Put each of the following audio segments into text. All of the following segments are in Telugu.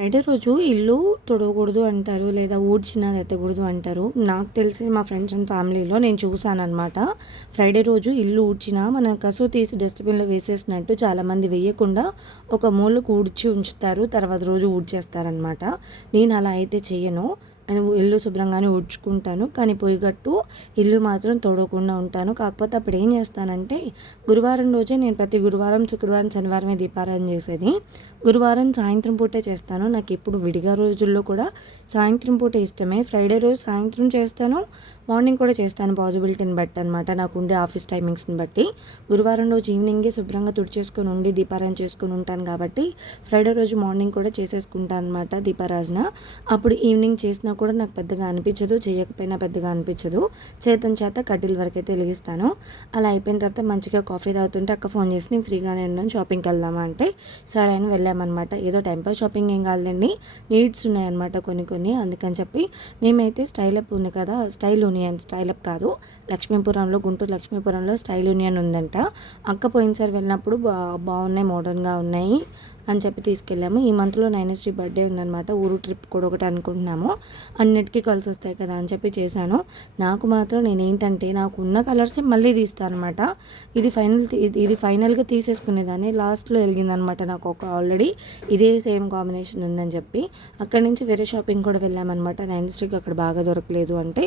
ఫ్రైడే రోజు ఇల్లు తుడవకూడదు అంటారు, లేదా ఊడ్చినా ఎత్తకూడదు అంటారు. నాకు తెలిసి మా ఫ్రెండ్స్ అండ్ ఫ్యామిలీలో నేను చూసానన్నమాట. ఫ్రైడే రోజు ఇల్లు ఊడ్చినా మనం కసువు తీసి డస్ట్బిన్లో వేసేసినట్టు చాలామంది వేయకుండా ఒక మూలకు ఊడ్చి ఉంచుతారు, తర్వాత రోజు ఊడ్చేస్తారనమాట. నేను అలా అయితే చేయను. ఇల్లు శుభ్రంగానే ఊడ్చుకుంటాను, కానీ పొయ్యిగట్టు ఇల్లు మాత్రం తోడకుండా ఉంటాను. కాకపోతే అప్పుడు ఏం చేస్తానంటే, గురువారం రోజే నేను ప్రతి గురువారం, శుక్రవారం, శనివారమే దీపారాధన చేసేది. గురువారం సాయంత్రం పూటే చేస్తాను. నాకు ఇప్పుడు విడిగా రోజుల్లో కూడా సాయంత్రం పూట ఇష్టమే. ఫ్రైడే రోజు సాయంత్రం చేస్తాను, మార్నింగ్ కూడా చేస్తాను, పాజిబిలిటీని బట్టి అనమాట, నాకు ఉండే ఆఫీస్ టైమింగ్స్ని బట్టి. గురువారం రోజు ఈవినింగే శుభ్రంగా తుడిచేసుకొని ఉండి దీపారాధన చేసుకుని ఉంటాను కాబట్టి ఫ్రైడే రోజు మార్నింగ్ కూడా చేసేసుకుంటాను అనమాట దీపారాధన. అప్పుడు ఈవినింగ్ చేసినా కూడా నాకు పెద్దగా అనిపించదు, చేయకపోయినా పెద్దగా అనిపించదు. చేత కడ్డీల వరకు అయితే వెలిగిస్తాను. అలా అయిపోయిన తర్వాత మంచిగా కాఫీ తాగుతుంటే అక్క ఫోన్ చేసి నేను ఫ్రీగానే ఉన్నాను, షాపింగ్కి వెళ్దామా అంటే సరే అని వెళ్ళామన్నమాట. ఏదో టైంపాస్ షాపింగ్ ఏం కాదండి, నీడ్స్ ఉన్నాయన్నమాట కొన్ని. అందుకని చెప్పి మేమైతే స్టైల్ అప్ ఉంది కదా, స్టైల్ యూనియన్, స్టైల్ అప్ కాదు, లక్ష్మీపురంలో, గుంటూరు లక్ష్మీపురంలో స్టైల్ యూనియన్ ఉందంట. అక్క పోయినసారి వెళ్ళినప్పుడు బాగున్నాయి, మోడర్న్గా ఉన్నాయి అని చెప్పి తీసుకెళ్ళాము. ఈ మంత్లో నైనశ్రీ బర్త్డే ఉందన్నమాట, ఊరు ట్రిప్ కూడా ఒకటి అనుకుంటున్నాము. అన్నిటికీ కలిసి వస్తాయి కదా అని చెప్పి చేశాను. నాకు మాత్రం నేనేంటంటే నాకు ఉన్న కలర్సే మళ్ళీ తీస్తాను అనమాట. ఇది ఫైనల్గా తీసేసుకునేదాన్ని, లాస్ట్లో వెలిగిందనమాట నాకు ఒక ఆల్రెడీ ఇదే సేమ్ కాంబినేషన్ ఉందని చెప్పి. అక్కడి నుంచి వేరే షాపింగ్ కూడా వెళ్ళామన్నమాట. నైనశ్రీకి అక్కడ బాగా దొరకలేదు అంటే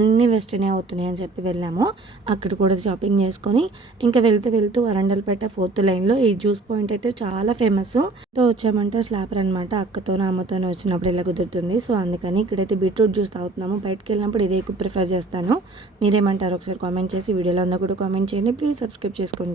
అన్నీ వెస్టర్నే అవుతున్నాయి అని చెప్పి వెళ్ళాము. అక్కడ కూడా షాపింగ్ చేసుకొని ఇంకా వెళ్తూ వరండల్పేట 4th లైన్లో ఈ జ్యూస్ పాయింట్ అయితే చాలా ఫేమస్. వచ్చామంటే స్లాపర్ అనమాట, అక్కతోనో అమ్మతోనో వచ్చినప్పుడు ఇలా కుదురుతుంది. సో అందుకని ఇక్కడైతే బీట్రూట్ జ్యూస్ తాగుతున్నాము. బయటకు వెళ్ళినప్పుడు ఇదే ఎక్కువ ప్రిఫర్ చేస్తాను. మీరేమంటారు ఒకసారి కామెంట్ చేసి, వీడియోలో ఉందో కూడా కామెంట్ చేయండి. ప్లీజ్ సబ్స్క్రైబ్ చేసుకోండి.